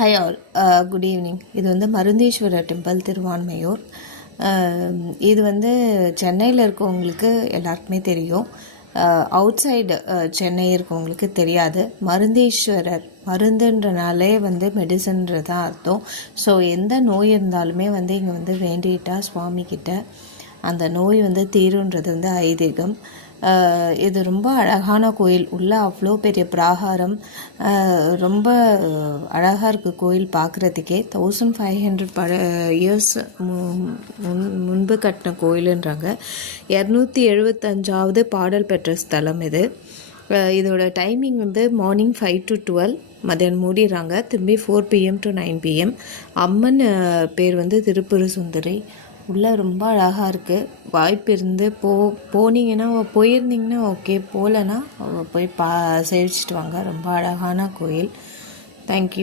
Hi all, good evening. இது வந்து Marundeeswarar temple, Thiruvanmiyur. இது வந்து சென்னையில் இருக்கவங்களுக்கு எல்லாருக்குமே தெரியும். அவுட் சைடு சென்னை இருக்கவங்களுக்கு தெரியாது. மருந்தீஸ்வரர், மருந்துன்றனாலே வந்து மெடிசன்றதான் அர்த்தம். ஸோ எந்த நோய் இருந்தாலுமே வந்து இங்கே வந்து வேண்டிட்டா சுவாமிக்கிட்ட அந்த நோய் வந்து தீருன்றது வந்து ஐதீகம். இது ரொம்ப அழகான கோயில். உள்ள அவ்வளோ பெரிய பிராகாரம், ரொம்ப அழகாக இருக்குது கோயில் பார்க்குறதுக்கே. 1500 இயர்ஸ் முன்பு கட்டின கோயிலுன்றாங்க. 275வது பாடல் பெற்ற ஸ்தலம் இது. இதோட டைமிங் வந்து மார்னிங் 5 to 12, மதியானம் மூடிடுறாங்க. திரும்பி 4 PM to 9 PM. அம்மன் பேர் வந்து திருப்புர சுந்தரி. உள்ளே ரொம்ப அழகாக இருக்குது. வாய்ப்பு இருந்து போயிருந்தீங்கன்னா ஓகே, போகலன்னா போய் சேவிச்சிட்டு வாங்க. ரொம்ப அழகான கோயில். தேங்க்யூ.